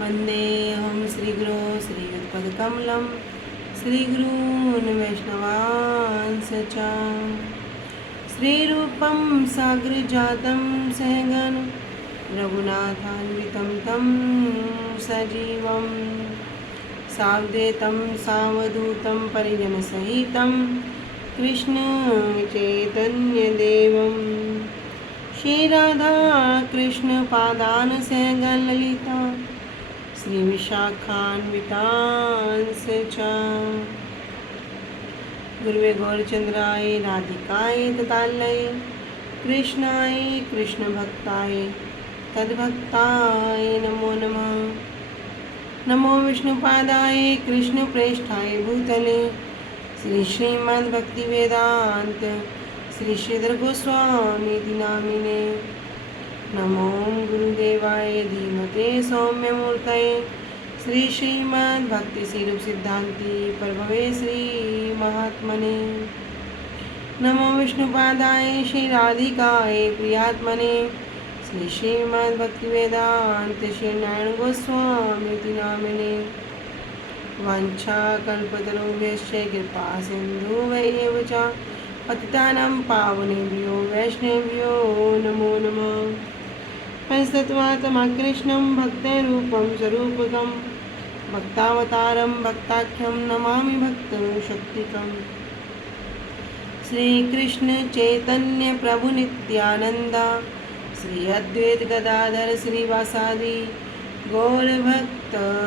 वन्देऽहं श्रीगुरो श्रीयुतपदकमलं श्रीगुरून् वैष्णवांश्च च श्रीरूपं साग्रजातं सहगण रघुनाथान्वितं तं सजीवं सावधूतं सावधूतं परिजनसहितं कृष्णचैतन्यदेवं श्रीराधा कृष्णपादान् सहगण ललिता श्रीविशाखान्वितांश्च च गुरुवे गौरचंद्राय राधिकाय तदालये कृष्णाय कृष्णभक्ताय तद्भक्ताय नमो नमः। नमो विष्णुपादाय कृष्णप्रेष्ठाय भूतले श्री श्रीमद्भक्तिवेदांत श्री श्रीधर गोस्वामी नामिने। नमो गुरुदेवाय धीमते सौम्यमूर्तये श्री श्रीमद्भक्ति स्वरूप सिद्धांति प्रभवे श्री महात्मने। नमो विष्णुपादाय श्री राधिकाय प्रियात्मने श्री श्रीमद्भक्तिवेदांत श्री नारायण गोस्वामी नामिने। वाञ्छाकल्पतरुभ्यश्च कृपा सिन्धुभ्यैव च पतितानां पावनेभ्यो वैष्णवेभ्यो नमो नमः। पंचतत्त्वात्मकं कृष्णं भक्तरूपं स्वरूपकं भक्तावतारं भक्ताख्यं नमामि भक्तशक्तिकम्। श्रीकृष्ण चैतन्य प्रभु नित्यानंद श्री अद्वैत गदाधर श्रीवासादि गौरभक्तवृंद।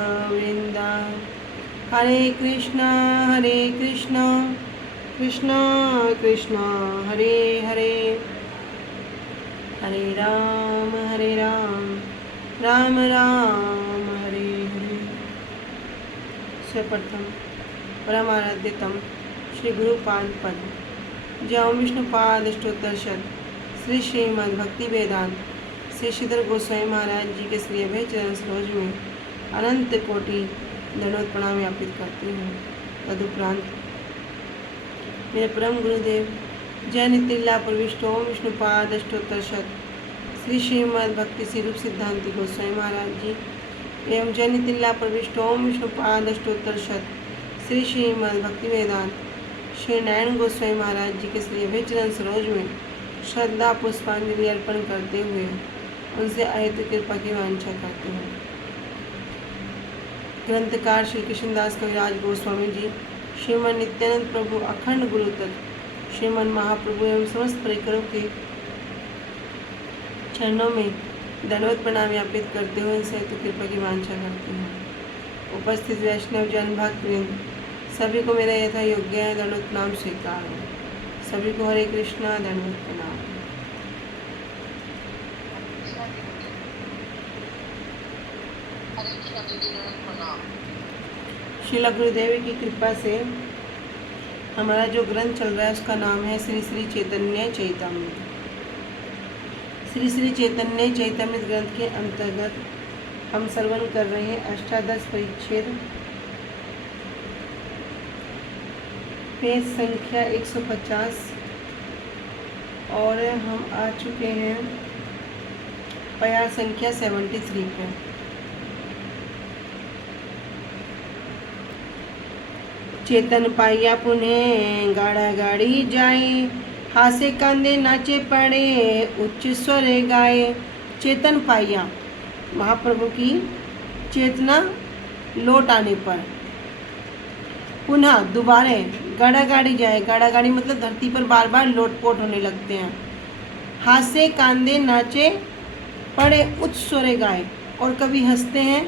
हरे कृष्णा कृष्णा कृष्णा हरे हरे हरे राम राम राम हरे हरे। सर्वप्रथम परमाराध्यतम श्री गुरुपाद पद जय विष्णुपाद अष्टोत्तर शत श्री श्रीमद् भक्ति वेदांत श्री श्रीधर गोस्वामी महाराज जी के श्री अभय चरण सरोज में अनंत कोटि दंडवत प्रणाम ज्ञापित करती हूँ। तदुपरांत मेरे परम गुरुदेव जय नितिल्ला प्रविष्ट ओम विष्णुपाद अष्टोत्तर शत श्री श्रीमद् भक्ति स्वरूप सिद्धांति गोस्वामी महाराज जी एवं जय नितिल्ला प्रविष्ट ओम विष्णुपाद अष्टोत्तर शत श्री श्रीमद् भक्ति वेदांत श्री नारायण गोस्वामी महाराज जी के श्री अभय चरण सरोज में श्रद्धा पुष्पांजलि अर्पण करते हुए उनसे अहेतु कृपा की वांछा करते हैं। ग्रंथकार श्री कृष्णदास कविराज गोस्वामी जी श्रीमन नित्यानंद प्रभु अखंड गुरु तक श्रीमन महाप्रभु एवं समस्त परिकरों के चरणों में दंडवत प्रणाम ज्ञापित करते हुए उनसे अहेतु कृपा की वांछा करते हैं। उपस्थित वैष्णव जन भक्तवृंद सभी को मेरा यथा योग्य है दंडवत प्रणाम स्वीकार हो। सभी को हरे कृष्णा दंडवत प्रणाम। श्रीला गुरुदेव की कृपा से हमारा जो ग्रंथ चल रहा है उसका नाम है श्री श्री चैतन्य चैतामृत। श्री श्री चैतन्य चैतामृत ग्रंथ के अंतर्गत हम श्रवण कर रहे हैं अष्टादश परिच्छेद पेज संख्या 150 और हम आ चुके हैं प्यार संख्या 73 पे। चेतन पाइया पुण्य गाड़ा गाड़ी जाए हासे कांदे नाचे पड़े उच्च स्वर गाए। चेतन पाइया महाप्रभु की चेतना लौट आने पर पुनः दोबारा गाड़ा गाड़ी जाए। गाड़ा गाड़ी मतलब धरती पर बार बार लोटपोट होने लगते हैं। हासे कांदे नाचे पड़े उच्च स्वर गाए और कभी हंसते हैं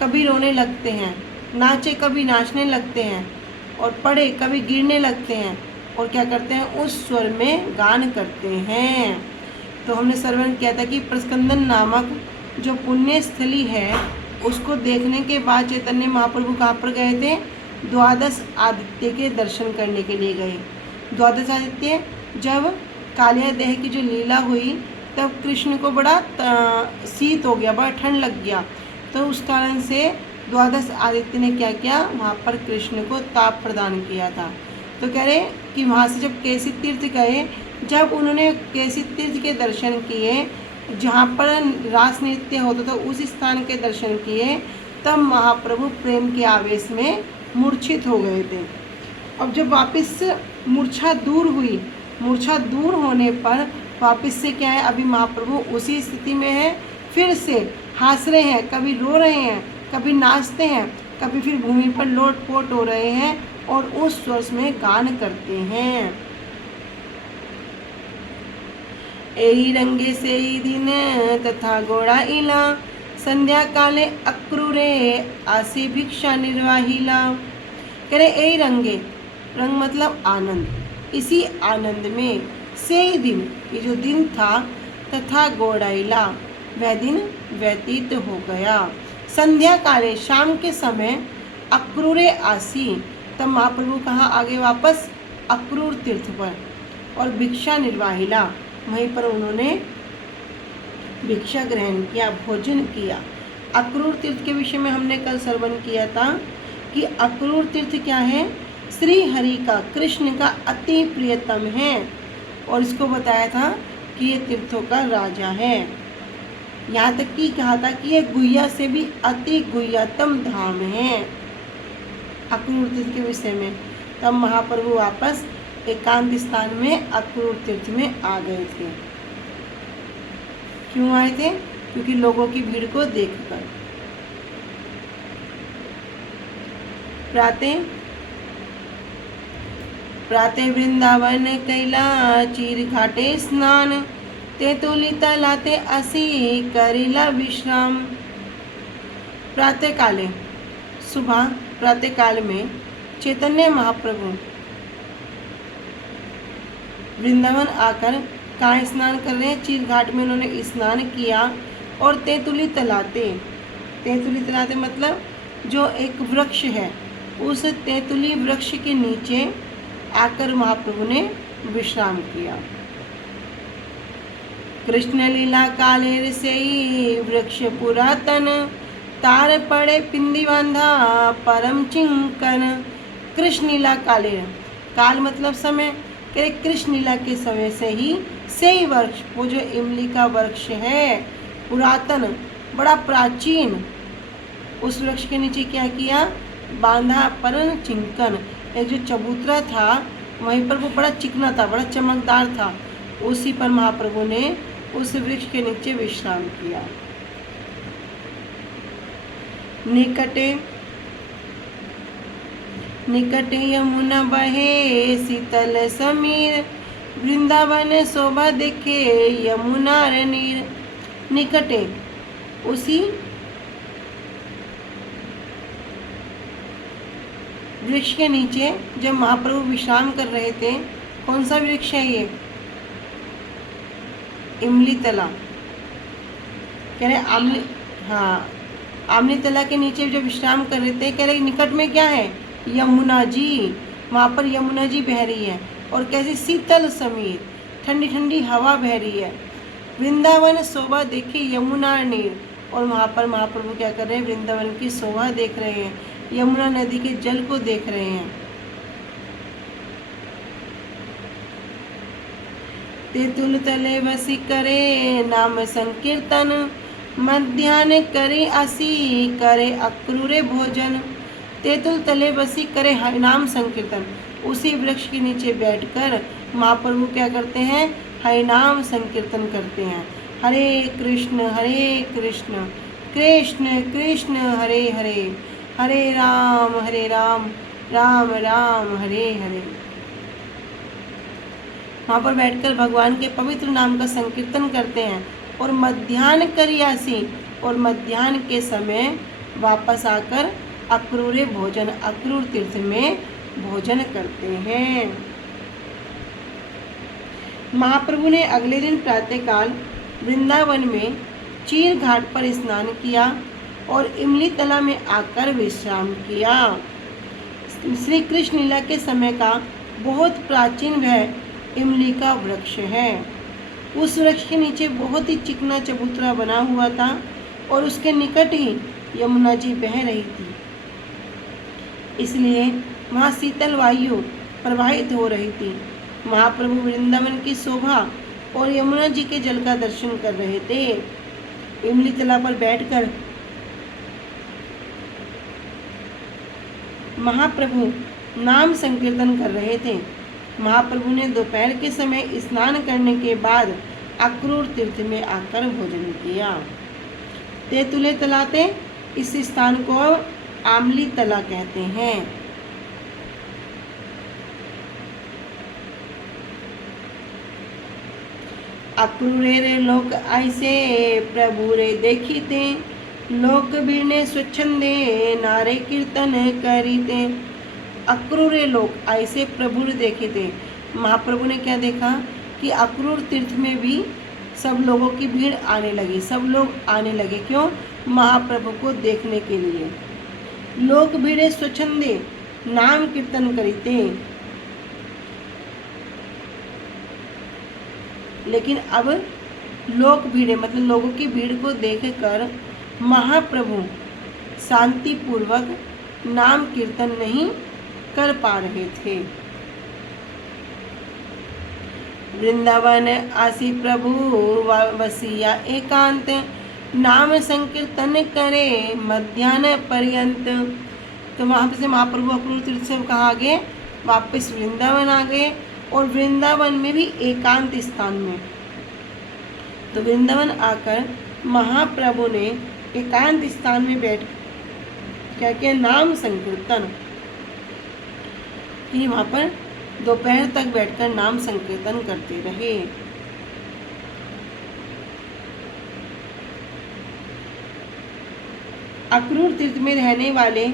कभी रोने लगते हैं। नाचे कभी नाचने लगते हैं और पड़े कभी गिरने लगते हैं और क्या करते हैं उस स्वर में गान करते हैं। तो हमने श्रवण किया था कि प्रस्कंदन नामक जो पुण्य स्थली है उसको देखने के बाद चैतन्य महाप्रभु कहाँ पर गए थे? द्वादश आदित्य के दर्शन करने के लिए गए। द्वादश आदित्य जब कालिया देह की जो लीला हुई तब कृष्ण को बड़ा शीत हो गया, बड़ा ठंड लग गया। तो उस कारण से द्वादश आदित्य ने क्या किया, वहाँ पर कृष्ण को ताप प्रदान किया था। तो कह रहे कि वहाँ से जब केसी तीर्थ गए, जब उन्होंने केसी तीर्थ के दर्शन किए जहाँ पर रास नृत्य होता था उस स्थान के दर्शन किए, तब महाप्रभु प्रेम के आवेश में मूर्छित हो गए थे। अब जब वापस मूर्छा दूर हुई, मूर्छा दूर होने पर वापस से क्या है, अभी महाप्रभु उसी स्थिति में है, फिर से हंस रहे हैं, कभी रो रहे हैं, कभी नाचते हैं, कभी फिर भूमि पर लोटपोट हो रहे हैं और उस स्वर में गान करते हैं। एही रंगे से ही दिन तथा गोड़ा इला, संध्या काले अक्रूरे आसी भिक्षा निर्वाहिला। कह रहे एही रंगे, रंग मतलब आनंद, इसी आनंद में से ही दिन, ये जो दिन था, तथा गोड़ाइला, वह दिन व्यतीत हो गया। संध्या काले, शाम के समय, अक्रूरे आसी, तब महाप्रभु कहाँ आगे वापस अक्रूर तीर्थ पर, और भिक्षा निर्वाहिला, वहीं पर उन्होंने भिक्षा ग्रहण किया, भोजन किया। अक्रूर तीर्थ के विषय में हमने कल श्रवण किया था कि अक्रूर तीर्थ क्या है, श्री हरि का, कृष्ण का अति प्रियतम है, और इसको बताया था कि ये तीर्थों का राजा है। यहाँ तक कि कहा था कि ये गुह्या से भी अति गुह्यतम धाम है अक्रूर तीर्थ के विषय में। तब महाप्रभु वापस एकांत स्थान में अक्रूर तीर्थ में आ गए थे। क्यों आए थे? क्योंकि लोगों की भीड़ को देखकर। प्रातः वृंदावन कैला चीर घाटे स्नान, ते तुलिता लाते असी करिला विश्राम। प्रातः काले, सुबह प्रातः काल में चैतन्य महाप्रभु वृंदावन आकर कहाँ स्नान कर रहे हैं? चीर घाट में उन्होंने स्नान किया। और तेतुली तलाते, तेतुली तलाते मतलब जो एक वृक्ष है, उस तेतुली वृक्ष के नीचे आकर महाप्रभु ने विश्राम किया। कृष्ण लीला कालेर से वृक्ष पुरातन, तार पड़े पिंदी बांधा परम चिंकन। कृष्ण लीला कालेर, काल मतलब समय, कि कृष्ण लीला के समय से ही वृक्ष, वो जो इमली का वृक्ष है, पुरातन, बड़ा प्राचीन, उस वृक्ष के नीचे क्या किया? बांधा परम चिंकन, एक जो चबूतरा था वहीं पर वो बड़ा चिकना था, बड़ा चमकदार था, उसी पर महाप्रभु ने उस वृक्ष के नीचे विश्राम किया। निकटे यमुना बहे शीतल समीर, वृंदावन शोभा देखे यमुना नीर। निकटे, उसी वृक्ष के नीचे जब महाप्रभु विश्राम कर रहे थे, कौन सा वृक्ष है ये? इमली तला, कह रहे आमली, हाँ, आमली तला के नीचे जब विश्राम कर रहे थे, कह रहे निकट में क्या है? यमुना जी, वहाँ पर यमुना जी बह रही है, और कैसी शीतल समीर, ठंडी ठंडी हवा बह रही है। वृंदावन शोभा देखे यमुना नीर, और वहाँ पर महाप्रभु क्या कर रहे हैं? वृंदावन की शोभा देख रहे हैं, यमुना नदी के जल को देख रहे हैं। तेतुल तले बसी करे नाम संकीर्तन, मध्याह्न करे आसी करे अक्रूरे भोजन। तेतुल तले बसी करे हरिनाम संकीर्तन, उसी वृक्ष के नीचे बैठकर महाप्रभु क्या करते हैं? हरिनाम संकीर्तन करते हैं। हरे कृष्ण कृष्ण कृष्ण हरे हरे, हरे राम राम राम हरे हरे। वहाँ पर बैठकर भगवान के पवित्र नाम का संकीर्तन करते हैं। और मध्याह्न करियासी, और मध्याह्न के समय वापस आकर अक्रूरे भोजन, अक्रूर तीर्थ में भोजन करते हैं। महाप्रभु ने अगले दिन प्रातःकाल वृंदावन में चीर घाट पर स्नान किया और इमली तला में आकर विश्राम किया। श्री कृष्ण लीला के समय का बहुत प्राचीन वह इमली का वृक्ष है। उस वृक्ष के नीचे बहुत ही चिकना चबूतरा बना हुआ था और उसके निकट ही यमुना जी बह रही थी, इसलिए वहाँ शीतल वायु प्रवाहित हो रही थी। महाप्रभु वृंदावन की शोभा और यमुना जी के जल का दर्शन कर रहे थे। इमली तला पर बैठकर महाप्रभु नाम संकीर्तन कर रहे थे। महाप्रभु ने दोपहर के समय स्नान करने के बाद अक्रूर तीर्थ में आकर भोजन किया। तेतुले तलाते इस स्थान को आमली तला कहते हैं। अक्रूरे रे लोक ऐसे प्रभु रे देखीते, लोक बीने स्वच्छंदे नारे कीर्तन करीते। अक्रूरे लोक ऐसे प्रभु रे देखीते, महाप्रभु ने क्या देखा कि अक्रूर तीर्थ में भी सब लोगों की भीड़ आने लगी। सब लोग आने लगे, क्यों? महाप्रभु को देखने के लिए। लोक भीड़े स्वच्छंदे नाम कीर्तन करीते। लेकिन अब लोक भीड़े मतलब लोगों की भीड़ को देखकर महाप्रभु शांति पूर्वक नाम कीर्तन नहीं कर पा रहे थे। वृंदावन आसी प्रभु वसिया एकांत, नाम संकीर्तन करे मध्यान्ह पर्यंत। तो वहाँ से महाप्रभु अक्रूर तीर्थ से कहाँ गए? वापस वृंदावन आ गए, और वृंदावन में भी एकांत स्थान में। तो वृंदावन आकर महाप्रभु ने एकांत स्थान में बैठ क्या किया? नाम संकीर्तन की। वहाँ पर दोपहर तक बैठकर नाम संकीर्तन करते रहे। अक्रूर तीर्थ में रहने वाले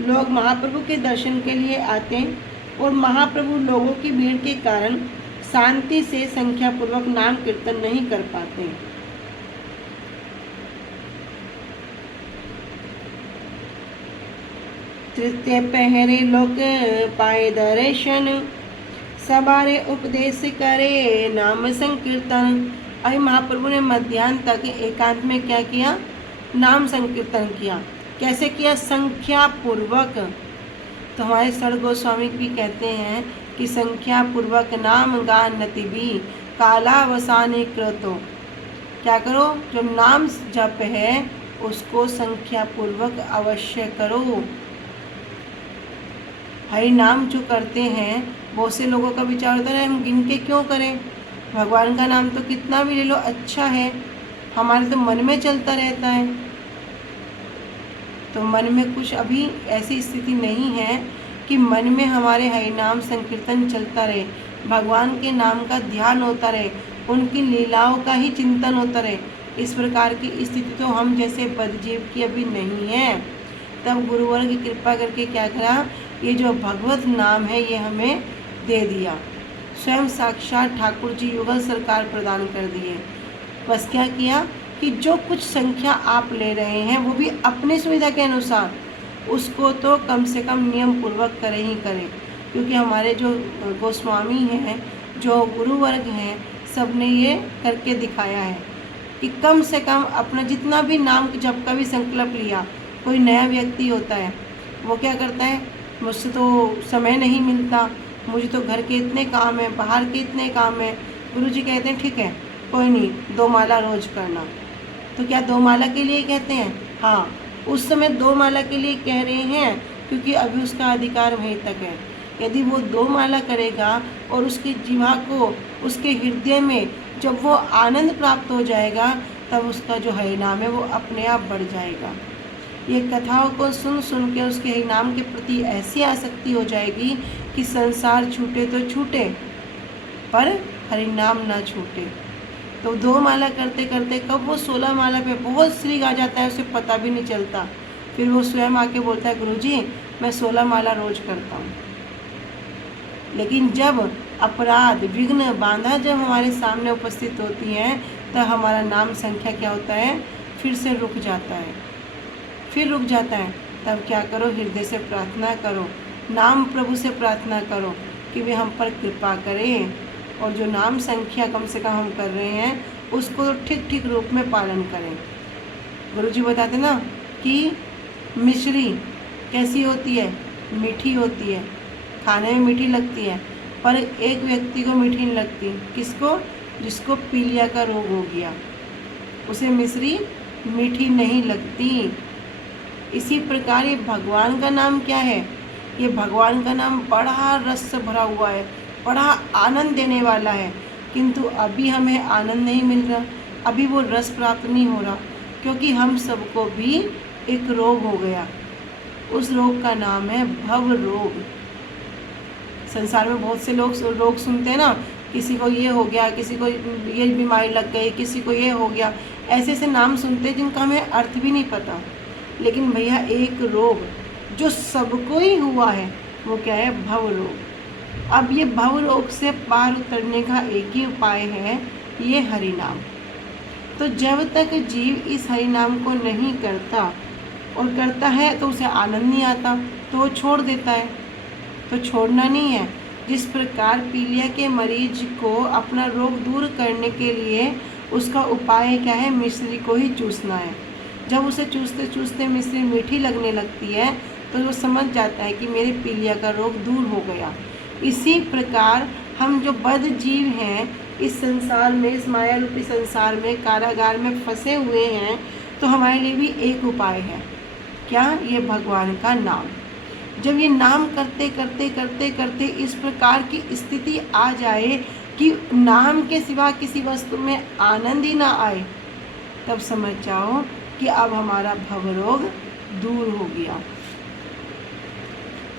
लोग महाप्रभु के दर्शन के लिए आते, और महाप्रभु लोगों की भीड़ के कारण शांति से संख्या पूर्वक नाम कीर्तन नहीं कर पाते। तृतीय पहरे लोक पाए दर्शन, सबारे उपदेश करे नाम संकीर्तन। अभी महाप्रभु ने मध्याह्न तक एकांत में क्या किया? नाम संकीर्तन किया। कैसे किया? संख्या पूर्वक। तो हमारे सड़ गोस्वामी भी कहते हैं कि संख्या पूर्वक नाम गान नतिबी कालावसानी कृतो। क्या करो? जो नाम जप है उसको संख्या पूर्वक अवश्य करो। हरि नाम जो करते हैं, बहुत से लोगों का विचार होता है हम गिन के क्यों करें, भगवान का नाम तो कितना भी ले लो अच्छा है, हमारे तो मन में चलता रहता है। तो मन में कुछ अभी ऐसी स्थिति नहीं है कि मन में हमारे हरि नाम संकीर्तन चलता रहे, भगवान के नाम का ध्यान होता रहे, उनकी लीलाओं का ही चिंतन होता रहे। इस प्रकार की स्थिति तो हम जैसे बदजीव की अभी नहीं है। तब गुरुवर की कृपा करके क्या करा? ये जो भगवत नाम है ये हमें दे दिया। स्वयं साक्षात ठाकुर जी युगल सरकार प्रदान कर दिए। बस क्या किया कि जो कुछ संख्या आप ले रहे हैं वो भी अपनी सुविधा के अनुसार उसको तो कम से कम नियम पूर्वक करें ही करें, क्योंकि हमारे जो गोस्वामी हैं, जो गुरुवर्ग हैं, सब ने ये करके दिखाया है कि कम से कम अपना जितना भी नाम जप का भी संकल्प लिया। कोई नया व्यक्ति होता है वो क्या करता है, मुझसे तो समय नहीं मिलता, मुझे तो घर के इतने काम हैं, बाहर के इतने काम हैं। गुरुजी कहते हैं ठीक है कोई नहीं, 2 माला रोज करना। तो क्या 2 माला के लिए कहते हैं? हाँ, उस समय 2 माला के लिए कह रहे हैं क्योंकि अभी उसका अधिकार वहीं तक है। यदि वो 2 माला करेगा और उसकी जीवा को, उसके हृदय में जब वो आनंद प्राप्त हो जाएगा, तब उसका जो हरि नाम है वो अपने आप बढ़ जाएगा। ये कथाओं को सुन सुन के उसके हरि नाम के प्रति ऐसी आसक्ति हो जाएगी कि संसार छूटे तो छूटे पर हरि नाम ना छूटे। तो 2 माला करते करते कब वो 16 माला पे बहुत श्रीक आ जाता है, उसे पता भी नहीं चलता। फिर वो स्वयं आके बोलता है गुरुजी मैं 16 माला रोज करता हूँ। लेकिन जब अपराध विघ्न बाधा जब हमारे सामने उपस्थित होती हैं, तब हमारा नाम संख्या क्या होता है? फिर से रुक जाता है, फिर रुक जाता है। तब क्या करो? हृदय से प्रार्थना करो, नाम प्रभु से प्रार्थना करो कि वे हम पर कृपा करें, और जो नाम संख्या कम से कम हम कर रहे हैं उसको ठीक ठीक रूप में पालन करें। गुरुजी बताते ना कि मिश्री कैसी होती है? मीठी होती है, खाने में मीठी लगती है, पर एक व्यक्ति को मीठी नहीं लगती। किसको? जिसको पीलिया का रोग हो गया, उसे मिश्री मीठी नहीं लगती। इसी प्रकार ये भगवान का नाम क्या है? ये भगवान का नाम बड़ा रस से भरा हुआ है, बड़ा आनंद देने वाला है, किंतु अभी हमें आनंद नहीं मिल रहा, अभी वो रस प्राप्त नहीं हो रहा, क्योंकि हम सबको भी एक रोग हो गया। उस रोग का नाम है भव रोग। संसार में बहुत से लोग रोग सुनते हैं ना, किसी को ये हो गया, किसी को ये बीमारी लग गई, किसी को ये हो गया, ऐसे ऐसे नाम सुनते हैं जिनका हमें अर्थ भी नहीं पता। लेकिन भैया एक रोग जो सबको ही हुआ है वो क्या है? भव रोग। अब ये भव रोग से पार उतरने का एक ही उपाय है, ये हरि नाम। तो जब तक जीव इस हरि नाम को नहीं करता और करता है तो उसे आनंद नहीं आता, तो वो छोड़ देता है। तो छोड़ना नहीं है। जिस प्रकार पीलिया के मरीज को अपना रोग दूर करने के लिए उसका उपाय क्या है? मिश्री को ही चूसना है। जब उसे चूसते चूसते मिश्री मीठी लगने लगती है तो वो समझ जाता है कि मेरे पीलिया का रोग दूर हो गया। इसी प्रकार हम जो बद्ध जीव हैं, इस संसार में, इस माया रूपी संसार में, कारागार में फंसे हुए हैं, तो हमारे लिए भी एक उपाय है। क्या? ये भगवान का नाम। जब ये नाम करते करते करते करते इस प्रकार की स्थिति आ जाए कि नाम के सिवा किसी वस्तु में आनंद ही ना आए, तब समझ जाओ कि अब हमारा भवरोग दूर हो गया।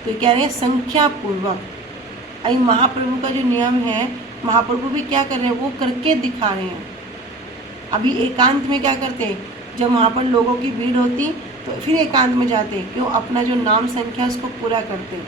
तो कह रहे हैं संख्या पूर्वक। अभी महाप्रभु का जो नियम है, महाप्रभु भी क्या कर रहे हैं? वो करके दिखा रहे हैं। अभी एकांत में क्या करते हैं? जब वहाँ पर लोगों की भीड़ होती तो फिर एकांत में जाते, क्यों? अपना जो नाम संख्या उसको पूरा करते।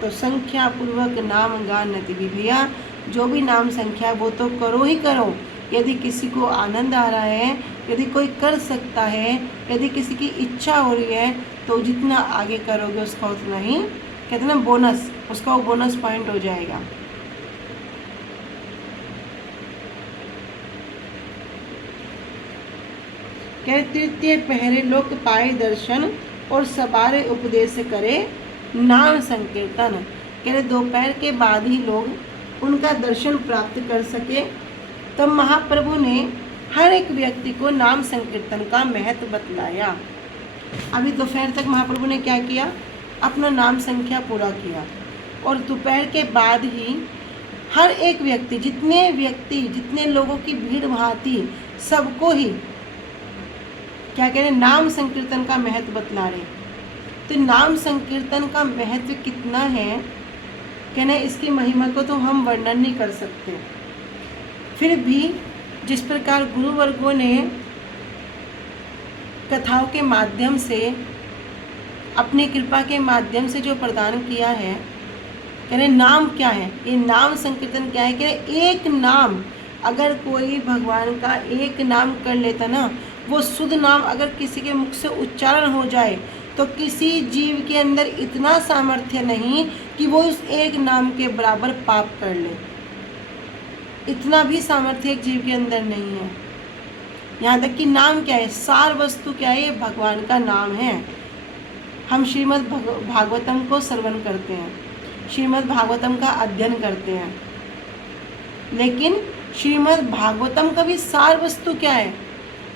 तो संख्या पूर्वक नाम गानति भी। भैया जो भी नाम संख्या है वो तो करो ही करो। यदि किसी को आनंद आ रहा है, यदि कोई कर सकता है, यदि किसी की इच्छा हो रही है, तो जितना आगे करोगे उसका उतना ही, कहते हैं ना, बोनस, उसका वो बोनस पॉइंट हो जाएगा। कह तृतीय पहरे लोक पाए दर्शन और सबारे उपदेश करे नाम संकीर्तन। कह रहे दोपहर के बाद ही लोग उनका दर्शन प्राप्त कर सके। तब महाप्रभु ने हर एक व्यक्ति को नाम संकीर्तन का महत्व बतलाया। अभी दोपहर तक महाप्रभु ने क्या किया? अपना नाम संख्या पूरा किया, और दोपहर के बाद ही हर एक व्यक्ति, जितने लोगों की भीड़ वहाँ थी, सबको ही क्या कह रहे? नाम संकीर्तन का महत्व बतला रहे। तो नाम संकीर्तन का महत्व कितना है, कहना इसकी महिमा को तो हम वर्णन नहीं कर सकते। फिर भी जिस प्रकार गुरुवर्गों ने कथाओं के माध्यम से, अपनी कृपा के माध्यम से जो प्रदान किया है, कह रहे नाम क्या है? ये नाम संकीर्तन क्या है? कह रहे एक नाम, अगर कोई भगवान का एक नाम कर लेता ना, वो शुद्ध नाम अगर किसी के मुख से उच्चारण हो जाए, तो किसी जीव के अंदर इतना सामर्थ्य नहीं कि वो उस एक नाम के बराबर पाप कर ले। इतना भी सामर्थ्य एक जीव के अंदर नहीं है। यहाँ तक कि नाम क्या है, सार वस्तु क्या है? ये भगवान का नाम है। हम श्रीमद् भागवतम को श्रवण करते हैं, श्रीमद् भागवतम का अध्ययन करते हैं, लेकिन श्रीमद् भागवतम का भी सार वस्तु क्या है?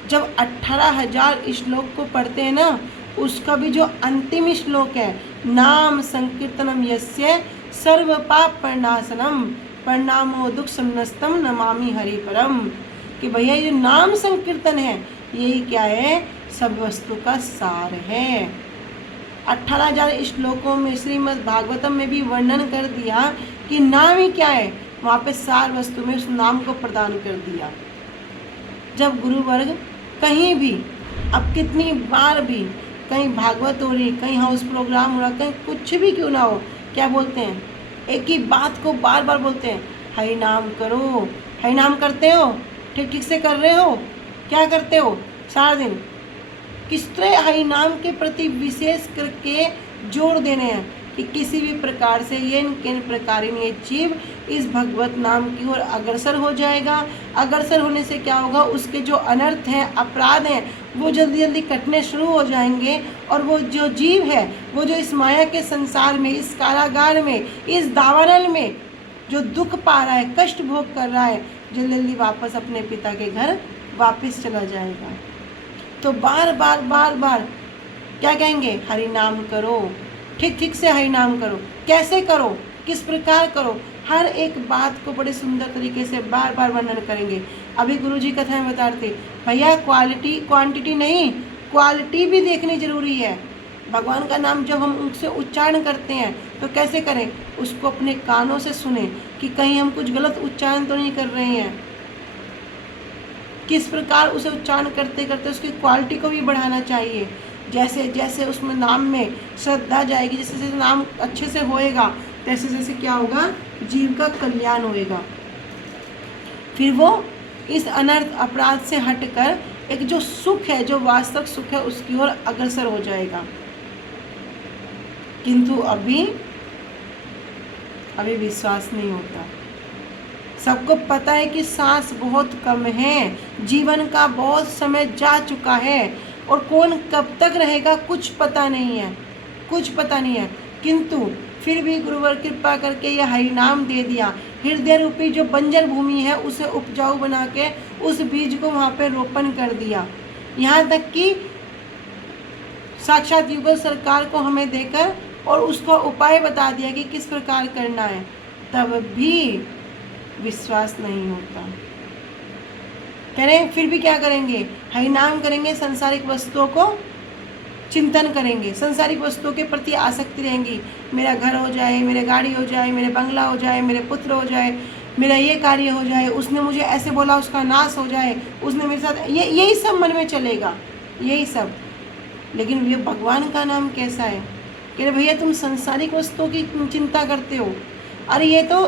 जब 18,000 श्लोक को पढ़ते हैं ना, उसका भी जो अंतिम श्लोक है, नाम संकीर्तनम यस्य सर्व पाप प्रणाशनम प्रणामो दुख संनस्तम नमामि हरि परम। कि भैया ये नाम संकीर्तन है, यही क्या है? सब वस्तु का सार है। 18,000 श्लोकों में श्रीमद् भागवतम में भी वर्णन कर दिया कि नाम ही क्या है, वहाँ पे सार वस्तु में उस नाम को प्रदान कर दिया। जब गुरुवर्ग कहीं भी, अब कितनी बार भी कहीं भागवत हो रही, कहीं हाउस प्रोग्राम हो रहा, कहीं कुछ भी क्यों ना हो, क्या बोलते हैं? एक ही बात को बार बार बोलते हैं, हरि नाम करो। हरि नाम करते हो? ठीक ठीक से कर रहे हो? क्या करते हो सारा दिन? किस तरह हरि नाम के प्रति विशेष करके जोर देने हैं कि किसी भी प्रकार से ये किन प्रकार ये जीव इस भगवत नाम की ओर अग्रसर हो जाएगा। अग्रसर होने से क्या होगा? उसके जो अनर्थ हैं, अपराध हैं, वो जल्दी जल्दी कटने शुरू हो जाएंगे, और वो जो जीव है, वो जो इस माया के संसार में, इस कारागार में, इस दावानल में जो दुख पा रहा है, कष्ट भोग कर रहा है, जल्दी जल्दी वापस अपने पिता के घर वापस चला जाएगा। तो बार बार बार बार क्या कहेंगे, हरि नाम करो, ठीक ठीक से हरि नाम करो। कैसे करो, किस प्रकार करो, हर एक बात को बड़े सुंदर तरीके से बार बार वर्णन करेंगे। अभी गुरुजी कथा में बता रहे थे, भैया क्वालिटी क्वांटिटी नहीं, क्वालिटी भी देखनी जरूरी है। भगवान का नाम जब हम उनसे उच्चारण करते हैं तो कैसे करें, उसको अपने कानों से सुने कि कहीं हम कुछ गलत उच्चारण तो नहीं कर रहे हैं। किस प्रकार उसे उच्चारण करते करते उसकी क्वालिटी को भी बढ़ाना चाहिए। जैसे जैसे उसमें नाम में श्रद्धा जाएगी, जैसे जैसे नाम अच्छे से होएगा, तैसे जैसे क्या होगा, जीव का कल्याण होएगा। फिर वो इस अनर्थ अपराध से हटकर एक जो सुख है, जो वास्तविक सुख है, उसकी ओर अग्रसर हो जाएगा। किंतु अभी विश्वास नहीं होता। सबको पता है कि सांस बहुत कम है, जीवन का बहुत समय जा चुका है और कौन कब तक रहेगा कुछ पता नहीं है, कुछ पता नहीं है। किंतु फिर भी गुरुवर कृपा करके यह हरि नाम दे दिया। हृदय रूपी जो बंजर भूमि है उसे उपजाऊ बना के उस बीज को वहाँ पे रोपण कर दिया। यहाँ तक कि साक्षात युगल सरकार को हमें देकर और उसको उपाय बता दिया कि किस प्रकार करना है, तब भी विश्वास नहीं होता। कह रहे हैं फिर भी क्या करेंगे, हरि नाम करेंगे, संसारिक वस्तुओं को चिंतन करेंगे, संसारिक वस्तुओं के प्रति आसक्ति रहेंगी। मेरा घर हो जाए, मेरे गाड़ी हो जाए, मेरे बंगला हो जाए, मेरे पुत्र हो जाए, मेरा ये कार्य हो जाए, उसने मुझे ऐसे बोला उसका नाश हो जाए, उसने मेरे साथ यही सब मन में चलेगा, यही सब। लेकिन ये भगवान का नाम कैसा है, कह रहे भैया तुम संसारिक वस्तुओं की चिंता करते हो, अरे ये तो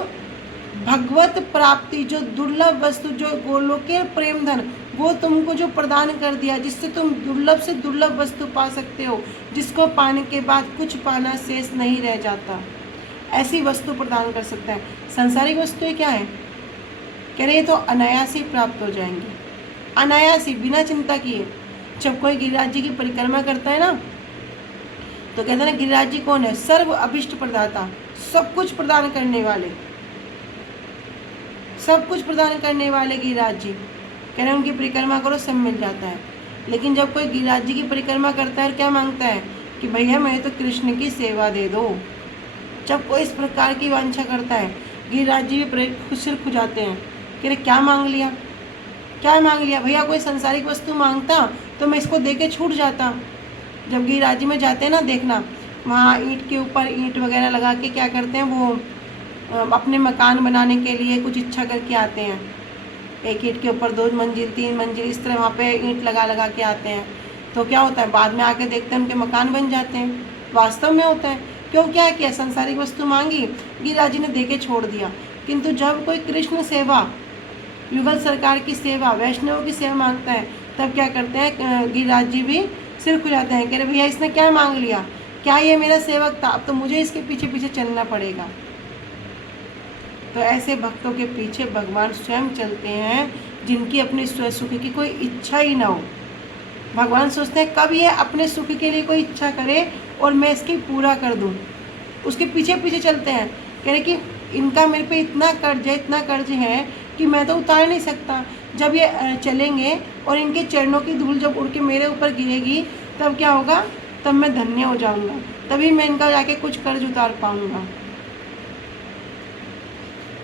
भगवत प्राप्ति, जो दुर्लभ वस्तु, जो गोलोकीय प्रेम धन, वो तुमको जो प्रदान कर दिया, जिससे तुम दुर्लभ से दुर्लभ वस्तु पा सकते हो, जिसको पाने के बाद कुछ पाना शेष नहीं रह जाता, ऐसी वस्तु प्रदान कर सकता है। संसारिक वस्तुएं क्या है, कह रहे तो अनायास ही प्राप्त हो जाएंगे, अनायास ही, बिना चिंता किए। जब कोई गिरिराज जी की परिक्रमा करता है ना, तो कहते हैं ना गिरिराज जी कौन है, सर्व अभिष्ट प्रदाता, सब कुछ प्रदान करने वाले, सब कुछ प्रदान करने वाले गिरिराज जी। कह रहे हैं उनकी परिक्रमा करो सब मिल जाता है। लेकिन जब कोई गिरिराज जी की परिक्रमा करता है और क्या मांगता है कि भैया मैं तो कृष्ण की सेवा दे दो, जब कोई इस प्रकार की वांछा करता है, गिरिराज जी भी खुद सिर खुजाते हैं। कह रहे क्या मांग लिया, क्या मांग लिया भैया, कोई संसारिक वस्तु मांगता तो मैं इसको दे के छूट जाता। जब गिरिराज जी में जाते हैं ना, देखना वहाँ ईंट के ऊपर ईंट वगैरह लगा के क्या करते हैं, वो अपने मकान बनाने के लिए कुछ इच्छा करके आते हैं, एक ईंट के ऊपर 2 मंजिल 3 मंजिल इस तरह वहाँ पे ईंट लगा लगा के आते हैं। तो क्या होता है, बाद में आके देखते हैं उनके मकान बन जाते हैं, वास्तव में होता है। क्यों, क्या किया, संसारिक वस्तु मांगी, गिरिराज जी ने दे के छोड़ दिया। किंतु जब कोई कृष्ण सेवा, युगल सरकार की सेवा, वैष्णव की सेवा मांगता है, तब क्या करते हैं, गिरिराज जी भी सिर खुजाते हैं। कह रहे भैया इसने क्या मांग लिया, क्या ये मेरा सेवक था, अब तो मुझे इसके पीछे पीछे चलना पड़ेगा। तो ऐसे भक्तों के पीछे भगवान स्वयं चलते हैं, जिनकी अपने स्व सुख की कोई इच्छा ही ना हो। भगवान सोचते हैं कब ये अपने सुख के लिए कोई इच्छा करे और मैं इसकी पूरा कर दूं, उसके पीछे पीछे चलते हैं। कह रहे कि इनका मेरे पे इतना कर्ज है कि मैं तो उतार नहीं सकता। जब ये चलेंगे और इनके चरणों की धूल जब उड़ के मेरे ऊपर गिरेगी, तब क्या होगा, तब मैं धन्य हो जाऊंगा, तभी मैं इनका जाके कुछ कर्ज उतार पाऊंगा।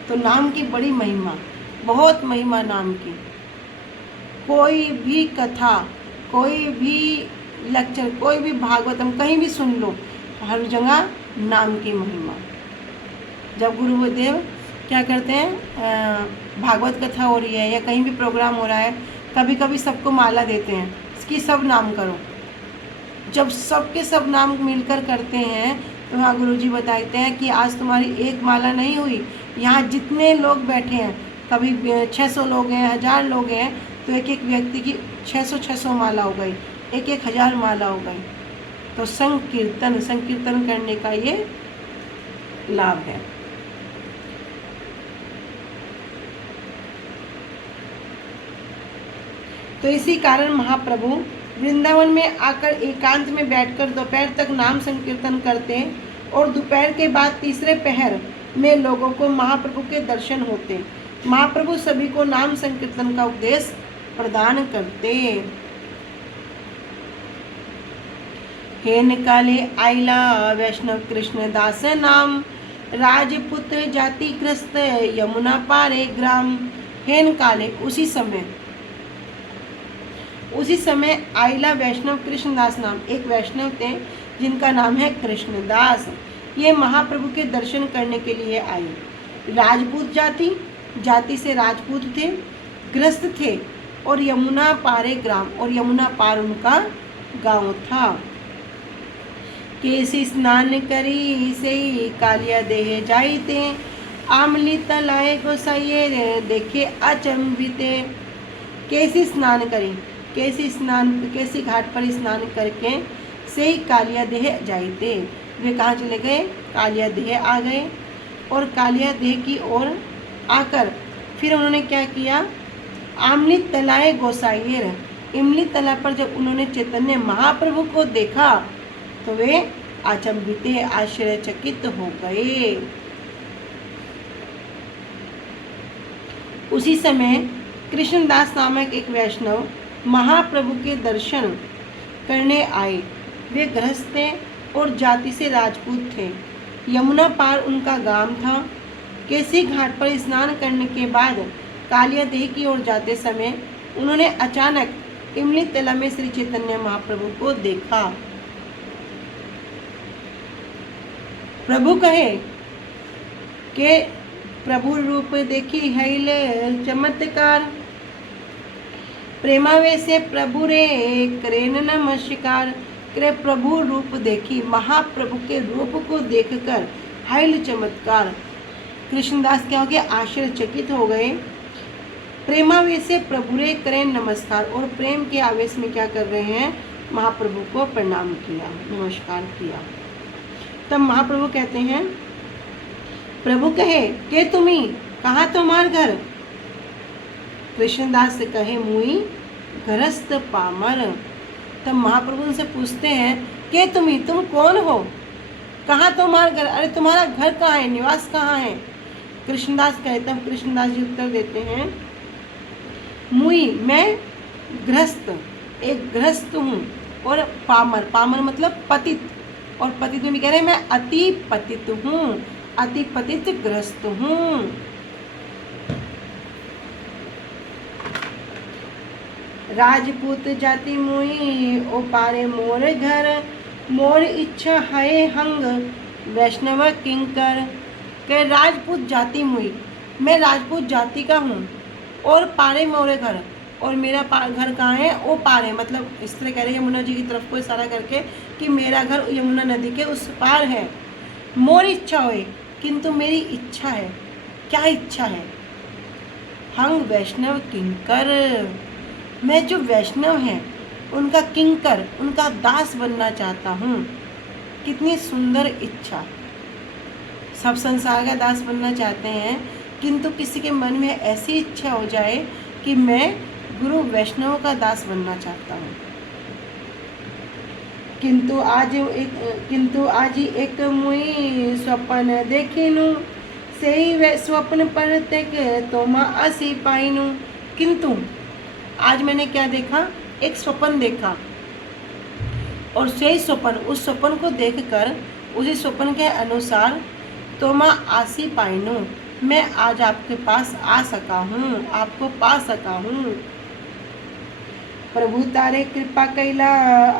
तो नाम की बड़ी महिमा, बहुत महिमा नाम की। कोई भी कथा, कोई भी लेक्चर, कोई भी भागवतम कहीं भी सुन लो, हर जगह नाम की महिमा। जब गुरुदेव क्या करते हैं, भागवत कथा हो रही है या कहीं भी प्रोग्राम हो रहा है, कभी कभी सबको माला देते हैं, इसकी सब नाम करो। जब सबके सब नाम मिलकर करते हैं तो वहाँ गुरुजी बताते हैं कि आज तुम्हारी एक माला नहीं हुई, यहाँ जितने लोग बैठे हैं, कभी 600 लोग हैं, 1000 लोग हैं, तो एक एक व्यक्ति की 600 माला हो गई, 1000 माला हो गई। तो संकीर्तन करने का ये लाभ है। तो इसी कारण महाप्रभु वृंदावन में आकर एकांत में बैठकर दोपहर तक नाम संकीर्तन करते और दोपहर के बाद तीसरे पहर में लोगों को महाप्रभु के दर्शन होते। महाप्रभु सभी को नाम संकीर्तन का उपदेश प्रदान करते। हेन काले आइला वैष्णव कृष्ण दास नाम, राजपुत्र जाति ग्रस्त यमुना पारे ग्राम। हेन काले उसी समय आइला वैष्णव कृष्णदास नाम एक वैष्णव थे जिनका नाम है कृष्णदास। ये महाप्रभु के दर्शन करने के लिए आए। राजपूत जाति से राजपूत थे, ग्रस्त थे और यमुना पारे ग्राम और यमुना पार उनका गांव था। केसी स्नान करी से कालिया देह जाइते, आमली तलाए गोसाइये देखे अचंभिते। कैसी घाट पर स्नान करके से ही कालिया देह जाइते, वे कहाँ चले गए? कालिया देह आ गए। और कालिया देह की ओर आकर फिर उन्होंने क्या किया? आमली तलाए गोसाइयर, इमली तला पर जब उन्होंने चैतन्य महाप्रभु को देखा तो वे अचंभित आश्चर्यचकित हो गए। उसी समय कृष्णदास नामक एक वैष्णव महाप्रभु के दर्शन करने आए। वे गृहस्थ थे और जाति से राजपूत थे। यमुना पार उनका गांव था। केसी घाट पर स्नान करने के बाद कालिया देह की ओर जाते समय उन्होंने अचानक इमली तला में श्री चैतन्य महाप्रभु को देखा। प्रभु कहे कि प्रभु रूप देखी हैल चमत्कार, प्रेमावेश प्रभु रे करेन नमस्कार। करे प्रभु रूप देखी, महाप्रभु के रूप को देखकर हैल चमत्कार, कृष्णदास क्या हो गया? आश्चर्यचकित हो गए। प्रेमावेश प्रभु रे करें नमस्कार, और प्रेम के आवेश में क्या कर रहे हैं? महाप्रभु को प्रणाम किया, नमस्कार किया। तब महाप्रभु कहते हैं, प्रभु कहे के तुम्ही कहाँ तुम्हार घर? कृष्णदास से कहे मुई गृहस्थ पामर। तब महाप्रभु उनसे पूछते हैं कि तुम कौन हो? कहाँ तुम्हारा घर? अरे तुम्हारा घर कहाँ है, निवास कहाँ है? कृष्णदास कहते हैं, कृष्णदास जी उत्तर देते हैं, मुई मैं गृहस्थ, एक गृहस्थ हूँ, और पामर मतलब पतित, और पतित में भी कह रहे हैं मैं अति पतित हूँ, अति पतित ग्रस्त हूँ। राजपूत जाति मुई ओ पारे मोर घर, मोर इच्छा है हंग वैष्णव किंकर। के राजपूत जाति मुई, मैं राजपूत जाति का हूँ, और पारे मोरे घर, और मेरा घर कहाँ है? ओ पारे मतलब इस तरह कह रहे हैं यमुना जी की तरफ को इशारा करके कि मेरा घर यमुना नदी के उस पार है। मोर इच्छा होए, किंतु मेरी इच्छा है, क्या इच्छा है? हंग वैष्णव किंकर, मैं जो वैष्णव हैं उनका किंकर, उनका दास बनना चाहता हूँ। कितनी सुंदर इच्छा। सब संसार का दास बनना चाहते हैं, किंतु किसी के मन में ऐसी इच्छा हो जाए कि मैं गुरु वैष्णव का दास बनना चाहता हूँ। किंतु आज एक मुई स्वप्न देखिनु, सही स्वप्न पर तक तोमा असी पाइनु। किंतु आज मैंने क्या देखा? एक स्वप्न देखा, और सही स्वप्न, उस स्वप्न को देखकर उसी स्वप्न के अनुसार तोमा आसी पाइनु, मैं आज आपके पास आ सका हूँ, आपको पा सका हूँ। प्रभु तारे कृपा कैला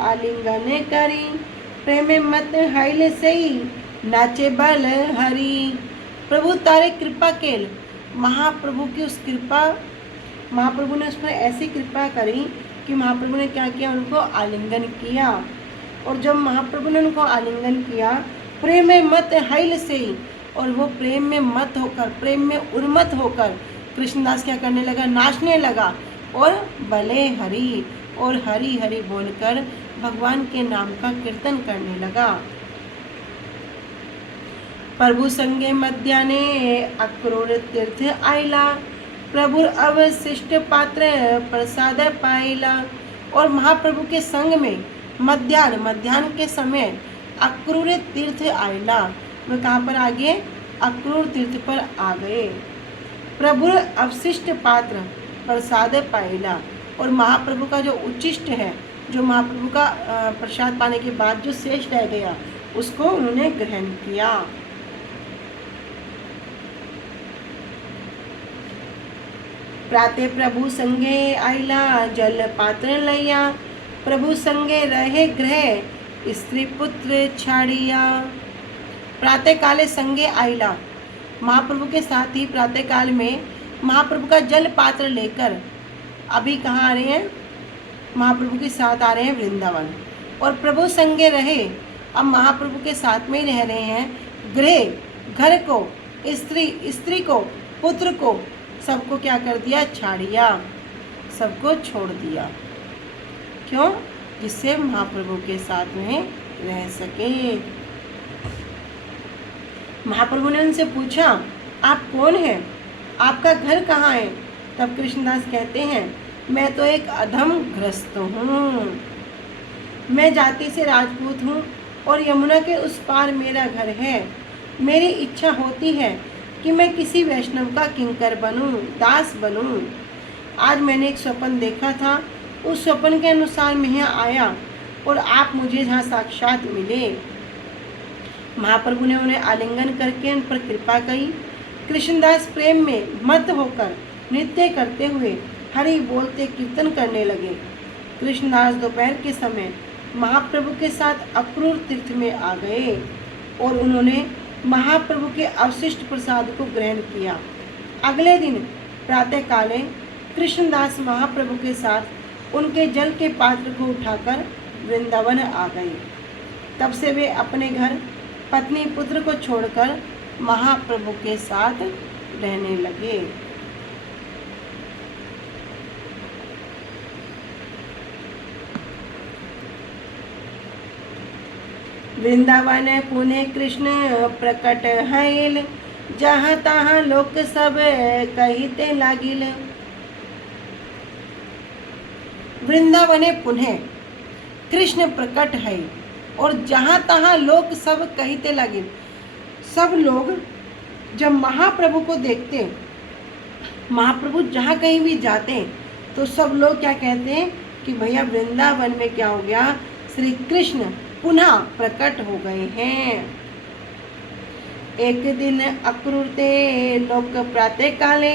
आलिंगन करी, प्रेम मत हाइले सही नाचे बल हरी। प्रभु तारे कृपा केल, महाप्रभु की उस कृपा, महाप्रभु ने उस पर ऐसी कृपा करी कि महाप्रभु ने क्या किया? उनको आलिंगन किया। और जब महाप्रभु ने उनको आलिंगन किया, प्रेम में मत हाइल से ही, और वो प्रेम में मत होकर, प्रेम में उन्मत्त होकर कृष्णदास क्या करने लगा? नाचने लगा, और भले हरि, और हरि हरि बोलकर भगवान के नाम का कीर्तन करने लगा। प्रभु संगे मध्याने अक्रूर तीर्थ आइला, प्रभु अवशिष्ट पात्र प्रसाद पाइला। और महाप्रभु के संग में मध्याह्न के समय अक्रूर तीर्थ आइला, वह कहाँ पर? आगे अक्रूर तीर्थ पर आ गए। प्रभु अवशिष्ट पात्र प्रसाद पाइला, और महाप्रभु का जो उच्चिष्ट है, जो महाप्रभु का प्रसाद पाने के बाद जो शेष रह गया, उसको उन्होंने ग्रहण किया। प्राते प्रभु संगे आइला जल पात्र लैया, प्रभु संगे रहे गृह स्त्री पुत्र छाड़िया। प्रातः काले संगे आइला, महाप्रभु के साथ ही प्रातः काल में महाप्रभु का जल पात्र लेकर अभी कहाँ आ रहे हैं, महाप्रभु के साथ आ रहे हैं वृंदावन। और प्रभु संगे रहे, अब महाप्रभु के साथ में ही रह रहे हैं। गृह घर को, स्त्री को, पुत्र को, सबको क्या कर दिया, छाड़िया, सबको छोड़ दिया। क्यों? जिससे महाप्रभु के साथ में रह सके। महाप्रभु ने उनसे पूछा, आप कौन हैं, आपका घर कहाँ है? तब कृष्णदास कहते हैं, मैं तो एक अधम ग्रस्त हूँ, मैं जाति से राजपूत हूँ और यमुना के उस पार मेरा घर है। मेरी इच्छा होती है कि मैं किसी वैष्णव का किंकर बनूं, दास बनूं। आज मैंने एक स्वप्न देखा था, उस स्वप्न के अनुसार मैं यहाँ आया और आप मुझे यहाँ साक्षात मिले। महाप्रभु ने उन्हें आलिंगन करके उन पर कृपा की। कृष्णदास प्रेम में मत होकर नृत्य करते हुए हरि बोलते कीर्तन करने लगे। कृष्णदास दोपहर के समय महाप्रभु के साथ अक्रूर तीर्थ में आ गए और उन्होंने महाप्रभु के अवशिष्ट प्रसाद को ग्रहण किया। अगले दिन प्रातः काले कृष्णदास महाप्रभु के साथ उनके जल के पात्र को उठाकर वृंदावन आ गए। तब से वे अपने घर पत्नी पुत्र को छोड़कर महाप्रभु के साथ रहने लगे। वृंदावन पुणे कृष्ण प्रकट हैल, जहाँ तहाँ लोक सब कहिते लागिल। वृंदावने पुनः कृष्ण प्रकट है और जहाँ तहाँ लोग सब कहते लगे। सब लोग जब महाप्रभु को देखते, महाप्रभु जहाँ कहीं भी जाते तो सब लोग क्या कहते हैं कि भैया वृंदावन में क्या हो गया, श्री कृष्ण पुनः प्रकट हो गए हैं। एक दिन अक्रूर ते लोक प्रातः काले,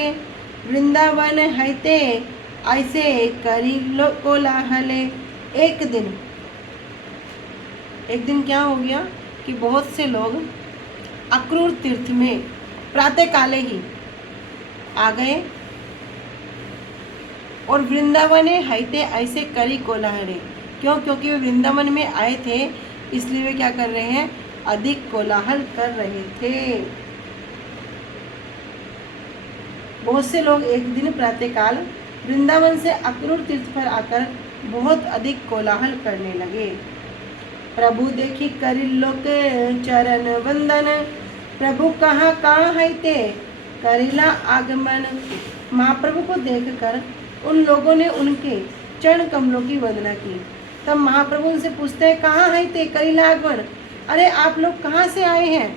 वृंदावन हैते ऐसे करी कोलाहले। एक दिन क्या हो गया कि बहुत से लोग अक्रूर तीर्थ में प्रातः काले ही आ गए और वृंदावन हैते ऐसे करी कोलाहले। क्यों? क्योंकि वे वृंदावन में आए थे, इसलिए वे क्या कर रहे हैं, अधिक कोलाहल कर रहे थे। बहुत से लोग एक दिन प्रातःकाल वृंदावन से अक्रूर तीर्थ पर आकर बहुत अधिक कोलाहल करने लगे। प्रभु देखी करी लोक चरण वंदन, प्रभु कहाँ है ते करिला आगमन। महाप्रभु को देखकर उन लोगों ने उनके चरण कमलों की वंदना की। तब महाप्रभु उनसे पूछते हैं, कहाँ है ते करिला आगमन, अरे आप लोग कहाँ से आए हैं?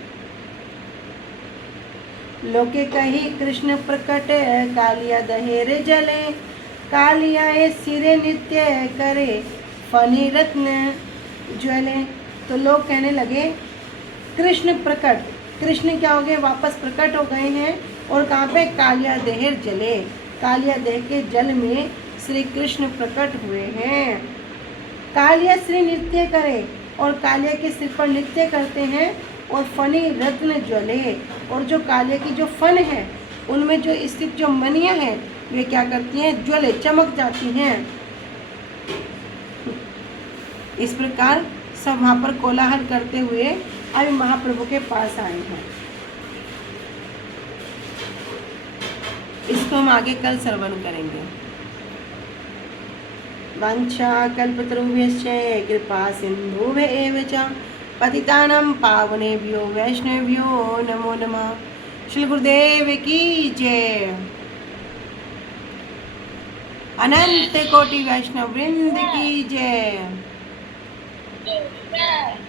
लोके कही कृष्ण प्रकट कालिया दहेरे जले, कालिया सिरे नित्य करे फनी रत्न ज्वले। तो लोग कहने लगे कृष्ण प्रकट, कृष्ण क्या हो गए, वापस प्रकट हो गए हैं। और कहाँ पे? कालिया दहेर जले, कालिया देह के जल में श्री कृष्ण प्रकट हुए हैं। कालिया श्री नृत्य करे, और कालिया के सिर पर नृत्य करते हैं। और फनी रत्न ज्वले, और जो कालिया की जो फन है उनमें जो स्थित जो मनियाँ हैं वे क्या करती हैं, ज्वले, चमक जाती हैं। इस प्रकार सब वहाँ पर कोलाहल करते हुए अभी महाप्रभु के पास आए हैं। इसको हम आगे कल श्रवण करेंगे। वाञ्छा कल्पतरुभ्यश्च कृपा सिन्धुभ्येव च पतितानां पावनेभ्यो वैष्णवेभ्यो नमो नमः। श्री गुरुदेव की जय। अनंत कोटि वैष्णव वृंद की जय।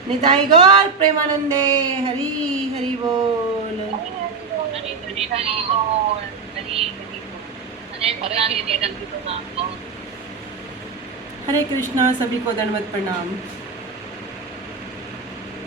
निताई गौर प्रेमानंदे। हरि हरि बोल। हरी हरी हरी बोल। हरी हरी बोल। हरे कृष्णा दीदी, दंडी प्रणाम। हरे कृष्णा, सभी को दंडवत प्रणाम।